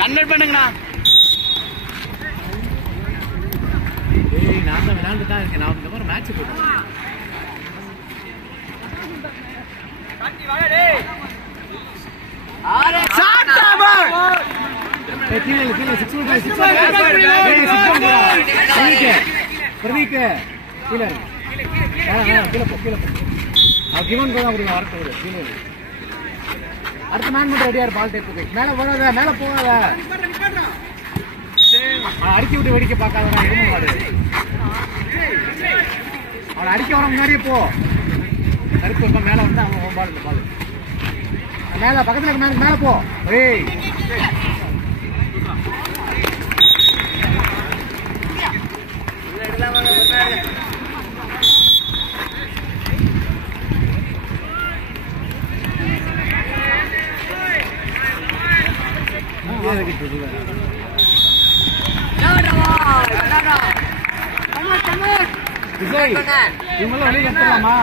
Convert பண்ணுங்கண்ணா. நான் தான் விளையாண்டு தான் இருக்கேன். நான் இந்த மாதிரி மேட்ச் போட்டேன். அடுத்த மேன் மட்டும் ரெடியா பால் டேப்புக்கு மேல போகாத, மேல போகாத, அடிக்க விட்டு வெடிக்க பார்க்காத. அவனை அடிக்க வர முன்னாடியே போ. கருப்பு மேல வந்து அவன் பால் பால் மேல பக்கத்துல மேல மேல போ. ஏய் இவங்களாம் வெளியே எடுத்துடலாமா?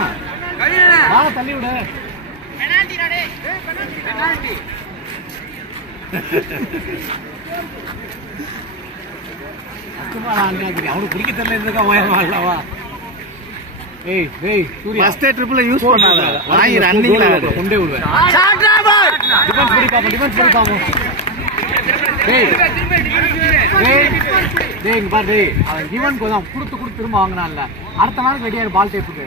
தள்ளி விடு. அவனுக்கு பிடிக்க தெரியல இருக்கா? ஓயமாவா? ஏய் ஏய் சூர்யா ஃபர்ஸ்ட் ட்ரிபிள் யூஸ் பண்ணாத. வாங்கி ரன்னிங்ல கொண்டே விடுவேன். டிஃபென்ஸ் பண்ணி பாப்போம், டிஃபென்ஸ் பண்ணி பாப்போம். டேய் டேய் டேய் இங்க பாரு. டேய் அவன் ஈவனுக்கு தான் கொடுத்து திரும்ப வாங்கினான்ல. அடுத்த நாள் ரெடியா பால் டேப்புக்கு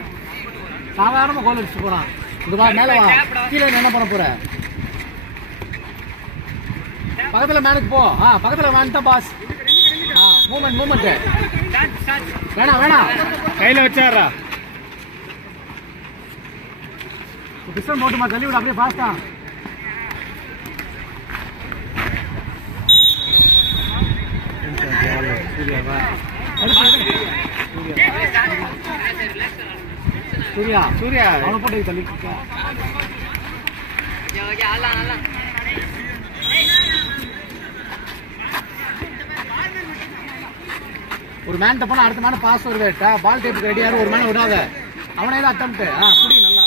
சாதாரணமா கோல் அடிச்சு போறான். இந்த பால் மேல வா. கீழே என்ன பண்ண போற? பக்கத்துல மேனுக்கு போ. பக்கத்துல வாங்கிட்டா பாஸ். மூமெண்ட் வேணாம் கையில வச்சாரா? பிஸ்டன் போட்டுமா? தள்ளி விட அப்படியே பாஸ்டா. சூர்யா அவனை போட்டு தள்ளி ஒரு மேன் தப்பான அடுத்த மேன பாஸ் வருது. பால் டேப்புக்கு ரெடியாரு. ஒரு மேன விடாத. அவனே தான் அட்டெம்ப்ட். புடி நல்லா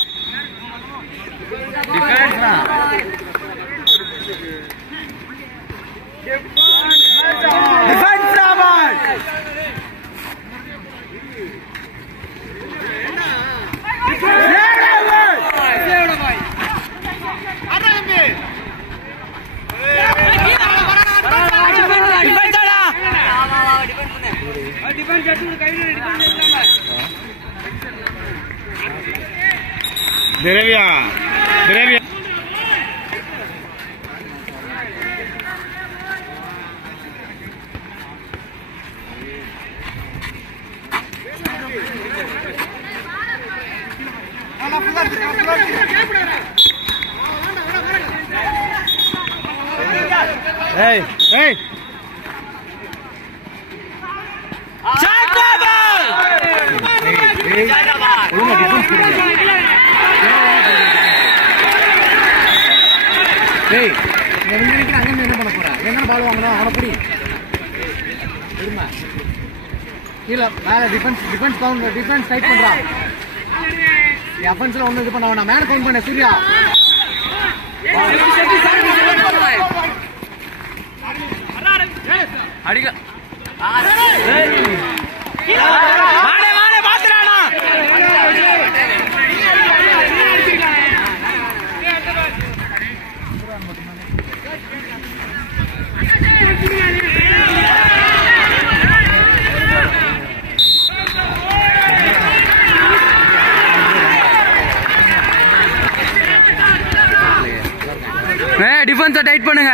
திரவியா ஏய் ஏய் அங்க என்ன பண்ண போற? எங்க பால் வாங்கணும்? அவனை புடி. கீழே மேல டிஃபென்ஸ் டைட் பண்றான். அஃபென்ஸ்ல ஒண்ணு இது பண்ண வேணாம். மேல கவுண்ட் பண்ண சூர்யா. அடிக்க டிஃபென்ஸை டைட் பண்ணுங்க.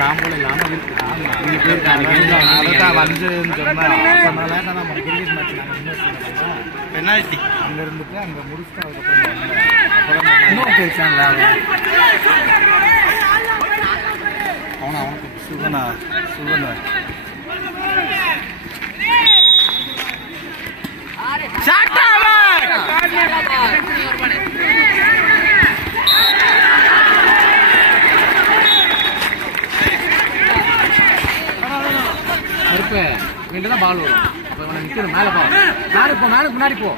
नाम बोले लाना பெனால்டி அங்க இருந்துட்டு அங்க முடிச்சுட்டு அதுக்கப்புறம் அவனுக்கு சுகனா பால் வரும். அப்ப நிக்கணும் மேல போ, மேல முன்னாடி போ.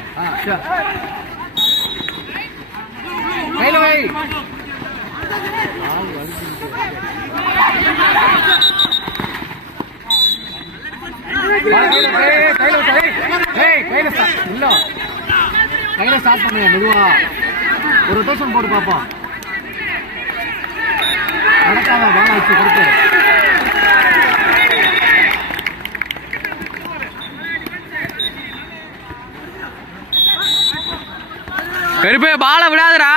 கையில வை. கையில ஸ்டார்ட் பண்ணுங்க மெதுவா. ஒரு ரொட்டேஷன் போட்டு பார்ப்போம். நடக்காத பால் வச்சு கொடுத்து கருப்பே பால விடாதடா.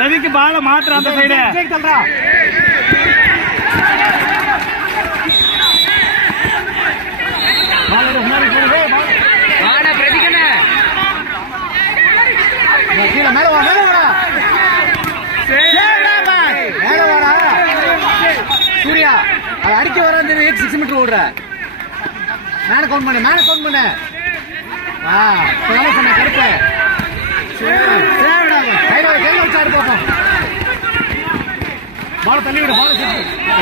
ரவிக்கு பால மாத்திர அந்த சைடு சொல்றா. சூர்யா அது அடிக்க வர 6 மீட்டர் ஓடுற. மேல கவுண்ட் பண்ணு. சொன்ன கருப்பு கையில வச்சாரு பாப்போம். பால தள்ளி விடு. பால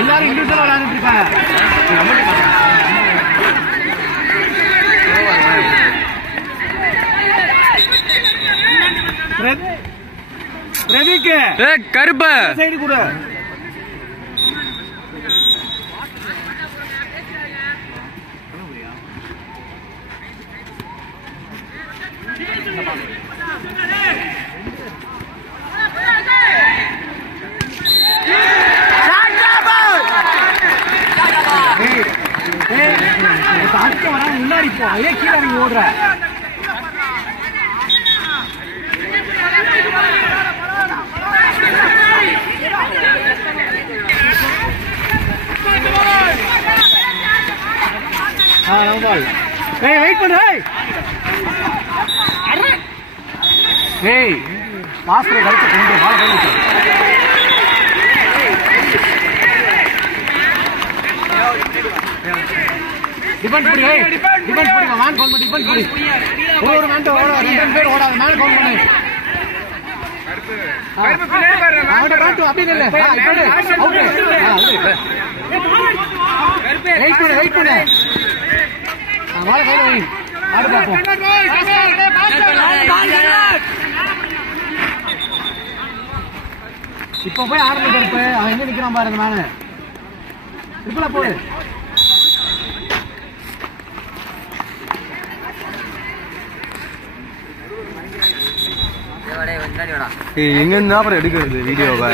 எல்லாரும் இண்டிவிஜுவலா விளையாண்டுட்டு இருக்காங்க. ரவிக்கு கருப்பு சைடு கூட அடுத்த வர முன்னாடி போ. ஏன் கீழே நீங்க ஓடுற? வெயிட் பண்ணு. மாஸ்டர் கழிச்சு கொண்டு பால் கழிச்சு டிபெண்ட் பண்ணி மேன் கால் பண்ணி டிபெண்ட் பண்ணி ஒரு மேன் ஓடாது. 2 பேர் ஓடாது. மேன் கால் பண்ணு. அப்படி இல்ல வெயிட் பண்ணு. வாழ கையில வை. ஆடு பார்ப்போம். இப்ப போய் ஆரம்பிச்சு இருப்ப. அவன் எங்க நிக்கிறான் பாருங்க. நானு இப்பல போடு. எங்க இருந்தா அப்புறம் எடுக்கிறது வீடியோவை?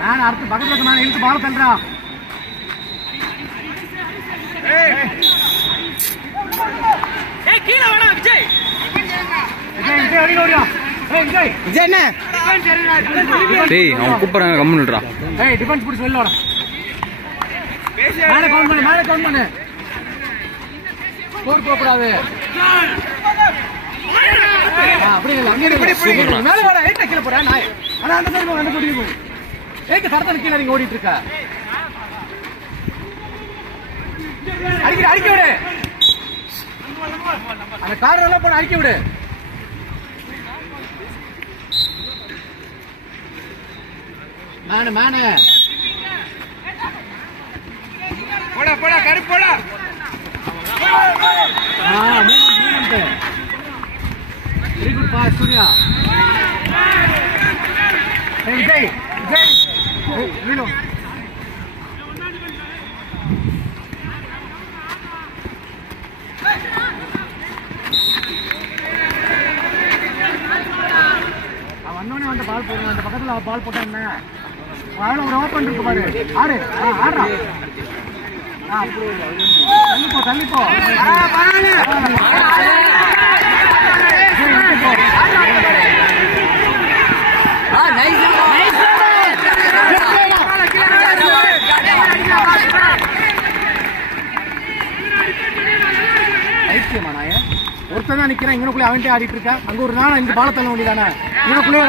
நான் அடுத்து பக்கத்துல நான் இழுத்து பால தள்ளுறான். அவன் கூப்பிடுறாங்க கம்முன்னுடா. டிஃபென்ஸ் பிடிச்சி வெளில வர. மேல கவுண்ட் பண்ணு. ஸ்கோர் போகக்கூடாது. அப்படி இல்ல மேல வர. கீழே போற நாய். ஆனா அந்த சைடு அந்த கொடி போய் சரத்தன் கீழே நீங்க ஓடிட்டு இருக்க. அடிக்க விடு. அந்த கார் எல்லாம் போன அடிக்க விடு. மேனு போடா கருப்பு போடா. Very good. சூர்யா விஜய் விஜய் வீணு வந்தோடனே வந்து பால் போடுங்க. அந்த பக்கத்துல பால் போட்டா என்ன ஒரு ஓப்பன் இருக்கு பாரு. ஆடு ஆடுறா. தள்ளிப்போ தள்ளிப்போ. ஒருத்தன் தான் நிக்கிறேன். இங்கனுக்குள்ளே அவன்கிட்ட ஆடிட்டு இருக்கா. அங்க ஒரு நாள் இந்த பாலத்தள்ள வேண்டியதானே. இவனுக்குள்ளே